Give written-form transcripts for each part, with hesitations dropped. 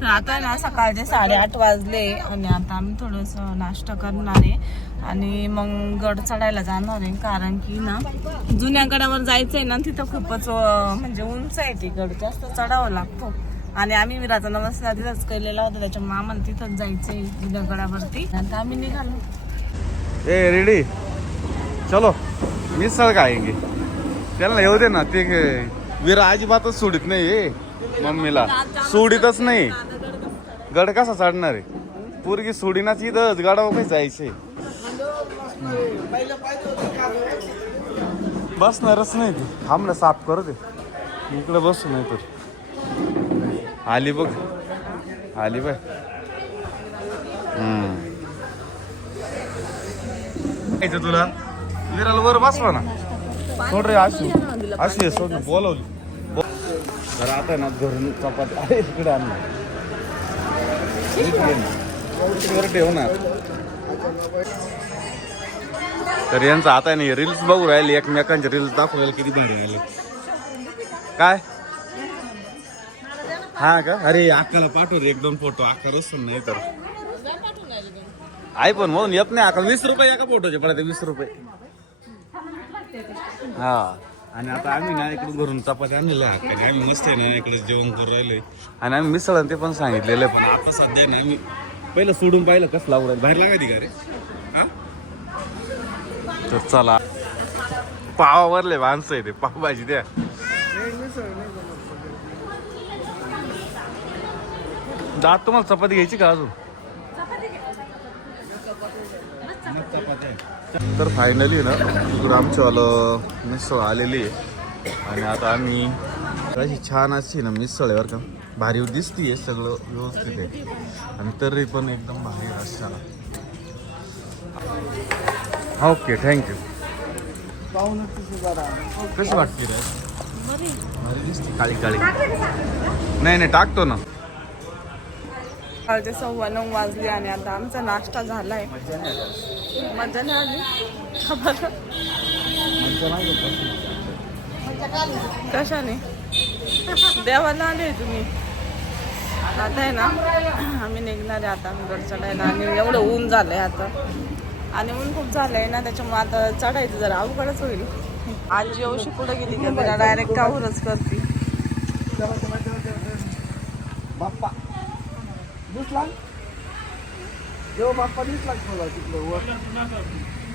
तर आता ना सकाळचे 8:30 वाजले आणि आता आम्ही थोडंसं नाश्ता करणार आहे आणि मग गड चढायला जाणार आहे. कारण की ना जुन्या गडावर जायचंय ना, तिथं खूपच म्हणजे उंच आहे ती, गड जास्त चढावं लागतो. आणि आम्ही विराचा नमस्कार तिथंच केलेला होता, त्याच्यामुळे आम्हाला तिथंच जायचंय जुन्या गडावरती. आता आम्ही निघालो. ए रेडी चलो मिसळ खाएंगे. त्याला येऊ दे ना, ते विरा अजिबातच सोडित नाही मम्मीला, सोडितच नाही. गड कसा चढणार आहे, पोरगी सोडीनाच इथंच गडावर काही जायचंय. बसणारच नाही ती, थांबलं साफ करू दे इकडे बसू. नाही तर आली बघ, आली बाय. तुला विराला वर बसवा ना, सोड रे अशी अशी सोड ना, बोलवली. तर आता ना घरून चपाती आहे इकडे आणणार, ठेवणार. तर यांचं आता नाही रील्स बघू राहिले, एकमेकांचे रील्स दाखवायला किती भारी आले. काय हा का, अरे अक्काला पाठव रे 1-2 फोटो. अक्का रसून नाही तर आई पण म्हणून येत नाही अक्का. 20 रुपये एका फोटोचे पडते, 20 रुपये. हा आणि आता आम्ही ना इकडे घरून चपाती आणलेल्या हक्काने, आम्ही मस्त आहे ना इकडे जेवण करून राहिलोय. आणि आम्ही मिसळ ते पण सांगितलेलं आहे, पण आता सध्या ना आम्ही पहिलं सोडून पाहिलं कसं लावू राहिलं, बाहेर लागायची का रे. हा तर चला, पावावरले माणसं आहे ते, पावभाजी द्या. दात तुम्हाला चपाती घ्यायची का अजून. तर फायनली ना इकडं आमच्यावालं मिसळ आलेली आहे आणि आता आम्ही अशी छान अशी ना मिसळ आहे बरं का, भारी दिसतीये, सगळं व्यवस्थित आहे आणि तरी पण एकदम भारी असताना. Okay thank you. कशी वाटते रे, भारी दिसते, काळी काळी. नाही टाकतो ना. 9:15 वाजले आणि आता आमचा नाश्ता झालाय. मजा नाही आली कशाने, देवाला आले तुम्ही. आता आहे ना आम्ही निघणार आहे आता गड चढायला. आणि एवढं ऊन झालंय आता, आणि ऊन खूप झालंय ना, त्याच्यामुळे आता चढायचं जरा अवघडच होईल. आज येऊशी पुढे गेली का जरा डायरेक्ट कावरच करते. बाप्पा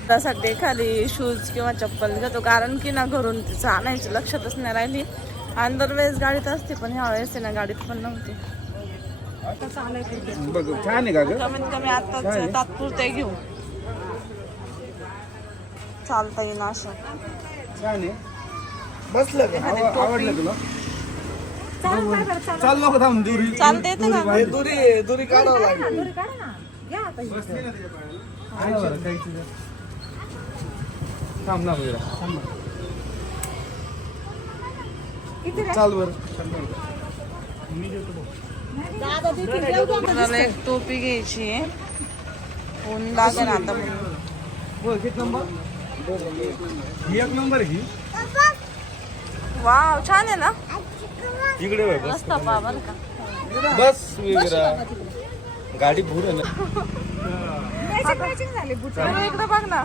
त्यासाठी खाली शूज किंवा चप्पल घेतो, कारण की ना घरून तिचं आणायची लक्षातच नाही राहिली. आणि दरवेळेस गाडीत असते, पण ह्या वेळेस ना गाडीत पण नव्हती. छान आहे का ग, कमीत कमी आताच तात्पुरते घेऊ, चालता येईल असं. छान आहे. बसलं का, आवडलं तुला. चाल नको थांब, दुरी चालते येते का, दुरी काढावं लागेल. थांब ना बघा, चाल बर. मला एक टोपी घ्यायची आहे, ऊन लागेल आता म्हणून. बोल किती नंबर. ही 1 नंबर ही. वाव छान आहे ना, इकडे मस्त पा बरं का. बस विरा गाडी भूर आहे ना. इकडे बघ ना,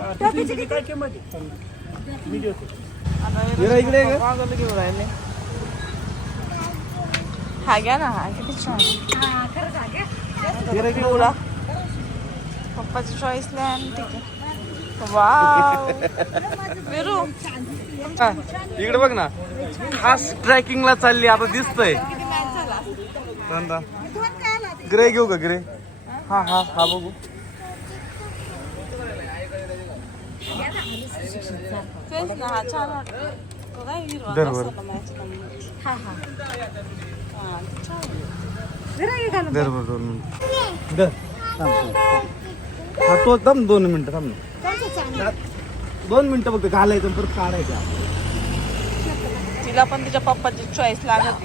इकडे पागल घेऊन राहिले. हा घ्या ना, हा किती छान आहे. पप्पाची चॉईस नाही ठीक आहे. वाव विरू इकडे बघ ना, खास ट्रॅकिंगला चालली आता दिसतंय. ग्रे घेऊ का ग्रे. हा हा हा बघू. तेच ना, हा छान वाटतो. तो काय हिरवा मसाला match करून. हा हा छान. बरोबर 2 मिनिट. हा तो दम 2 मिनिटं थांब ना. 2 मिनिटं फक्त घालायचं परत काढायचं. तिला पण तिच्या पप्पाची चॉईस लागत.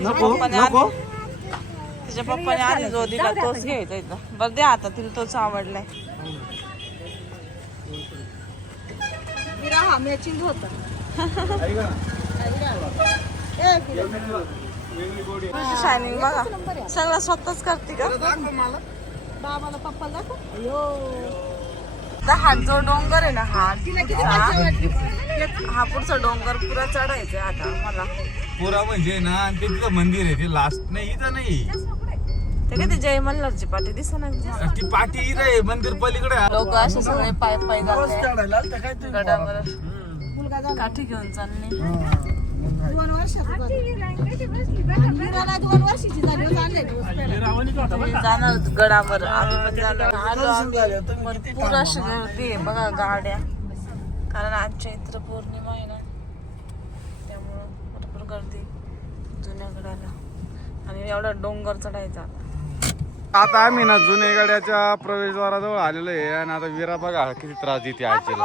नको नको. तिच्या पप्पाने आधी जो दिला तोच घ्यायचा इथं. बरं दे आता, तिला तोच आवडलाय. मॅचिंग होत. शायनिंग बघा सगळं स्वतःच करते का बाबाला पप्पाला हा जो डोंगर आहे ना हा पुढचा डोंगर पुरा चढायचा आहे आता मला पुरा म्हणजे ना आणि ते तिथं मंदिर आहे ते लास्ट नाही इथं नाही ते काय ते जय मल्हारची पाठी दिसत ना ती पाठी इथं आहे मंदिर पलीकडे आहे. लोक असे सगळे पाय पाय घालते काढायला आलता काय तुम्ही? गडावर मुलगा झाला काठी घेऊन चालले 2 वर्षाचा मुलाला 2 वर्षाची झाली होती, आणले दिवस पहिला. जाणार गडावर आम्ही पण जाणार आलो दर्शन आम्ही झालं, तुम्ही किती भरपूर अशी गर्दी आहे बघा गाड्या कारण आज चैत्र पौर्णिमा आहे ना त्यामुळं भरपूर गर्दी जुन्या गडाला आणि एवढा डोंगर चढायचा आता आम्ही ना जुने गाड्याच्या प्रवेशद्वाराजवळ आलेलो आहे आणि आता विरा बघा किती त्रास देते आजीला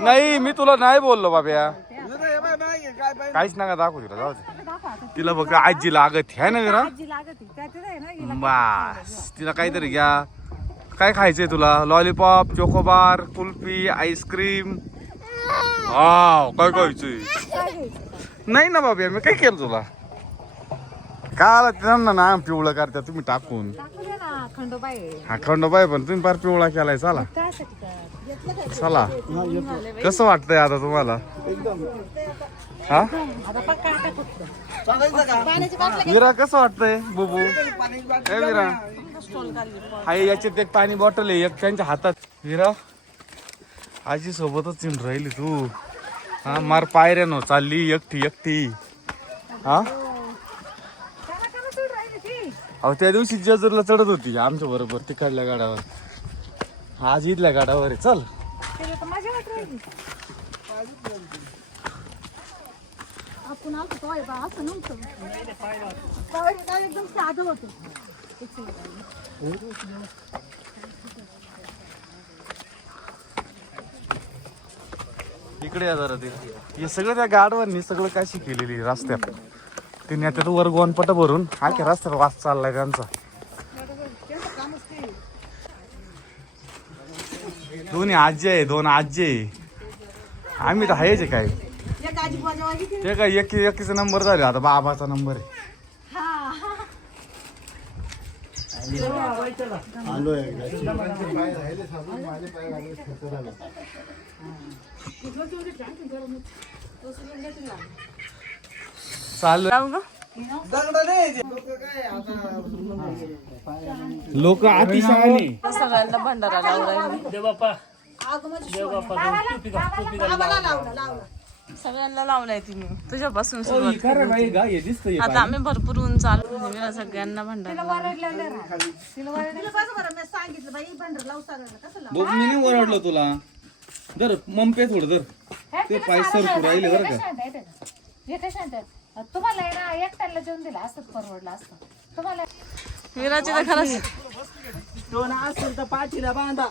नाही मी तुला नाही बोललो बाब्या हे बाय बाय काय पाहिजे काहीच नका दाखवू तिला जाऊ दे तिला बघ आजी लागत आहे ना विरा आजी लागत आहे. त्यात आहे ना हिला बस तिला काहीतरी घ्या काय खायचंय तुला lollipop chocobar kulfi ice cream wow काय खायचंय नाही ना बाबा मी काय केलं तुला काय आला त्यांना ना पिवळं करता तुम्ही टाकून टाकू दे ना खंडोबाई हा खंडोबाई पण तुम्ही फार पिवळा केलाय चला त्यासाठी काय घेतलं काय चला कसं वाटतंय आता तुम्हाला हा आता पक्का आता फक्त सांगायचं का पाण्याची बाटली विरा कसं वाटतंय बुबू पाण्याची बाटली काय विरा हाय याच्यात एक पाणी बॉटल आहे एक त्यांच्या हातात विरा आजी सोबतच चिन राहिली तू हा मार पायऱ्या नो चालली एकटी एकटी हा अहो त्या दिवशी जेजूरला चढत होती आमच्या बरोबर तिकडल्या गाड्यावर आज इथल्या गाड्यावर आहे चल त्याला तर मजा वाटत राहिली आपण आलतो तो आहे बा असं नव्हतं काय एकदम साधं होतं इकडे या जरा ते हे सगळं त्या गाडवांनी सगळं काशी केलेली आहे रस्त्यात त्यांनी आता वर गोनपट भरून आख्या रस्त्यात वास चाललाय त्यांचा दोन्ही आजी आहे 2 आजी आहे आम्ही तर आहेच आहे काय एक आजी बाजूला किती ते काय एकीचा नंबर झाले आता बाबाचा नंबर आहे चालू जाऊ ग दगड नाही लोक काय आता लोक अतिशहाणे सगळ्यांना भंडारा लावलाय बाबाला लावलं सगळ्यांना लावलाय तिने तुझ्यापासून सुरुवात केली. आता आम्ही भरपूर उंच आलो म्हणजे सगळ्यांना भंडारा लावलाय. तिला कसं बरं मी सांगितलं बाई बंडर लावू सगळ्यांना कसं लावू मी नाही ओरडलो तुला जर मम्पे थोडं जर ते पाय सरकू राहिले बरं का हे काय सांगतात तुम्हाला आहे ना एकट्याला जेवण दिलं असतं परवडलं असतं तुम्हाला विराची तर खरंच दोन असेल तर पाठीला बांधा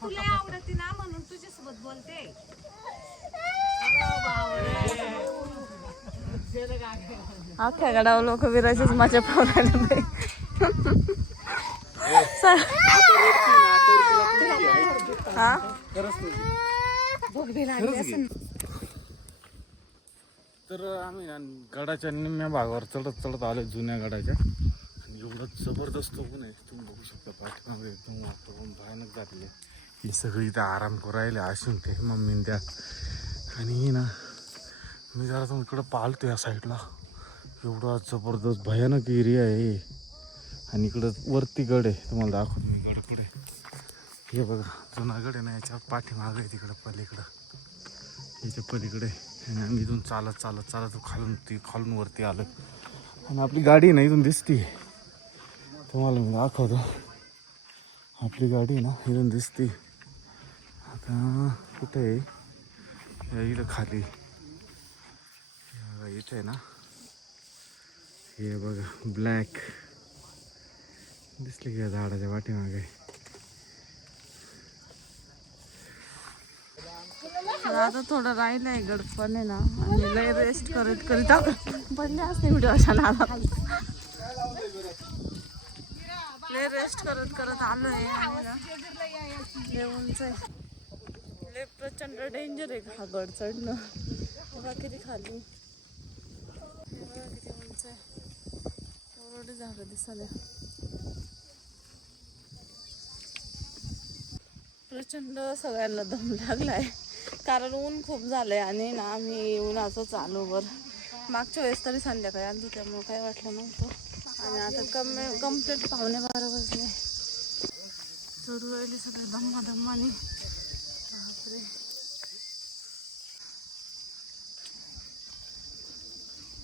तुला आवडती ना म्हणून तुझ्यासोबत बोलते अख्ख्या गडावर लोक विराचीच माझ्या पावरायला हा तर आम्ही ना गडाच्या निम्म्या भागावर चढत चढत आलो जुन्या गडाच्या आणि एवढं जबरदस्त ऊन आहे तुम्ही बघू शकता पाठीमागे एकदम वातावरण भयानक झालेले ही सगळी इथं आराम करू राहिले असून ते मम्मीन त्या आणि ना मी जरा तुम्ही इकडं पाहतो या साईडला एवढा जबरदस्त भयानक एरिया आहे आणि इकडं वरती गड आहे तुम्हाला दाखवतो मी गड पुढे हे बघा जुना गड आहे ना याच्या पाठीमागे आहे तिकडं पलीकडं याच्या पलीकडे आणि आम्ही इथून चालत चालत चालत खालून वरती आलो आणि आपली गाडी ना इथून दिसते तुम्हाला मी दाखवतो आपली गाडी ना इथून दिसते आता कुठे आहे इथं खाली इथे आहे ना हे बघा ब्लॅक दिसली की या झाडाच्या पाठीमागे. तर आता थोडं राहिलंय गडपण आहे ना आणि लय रेस्ट करत करीत पडले असते व्हिडिओ अशा नाला लय रेस्ट करत करत आलोय आणि ना लय उंच आहे. लय प्रचंड डेंजर आहे हा गड चढणं. बघा किती खाली बघा किती उंच आहे. एवढे झाडं दिसायला प्रचंड सगळ्यांना दम लागलाय कारण ऊन खूप झालंय आणि ना आम्ही उन्हाचं चालूवर मागच्या वेळेस तरी संध्याकाळी आलो त्यामुळे काही वाटलं नव्हतं आणि आता कम्प्लीट 11:15 वाजले. चढू राहिले सगळे दम्मा दम्माने.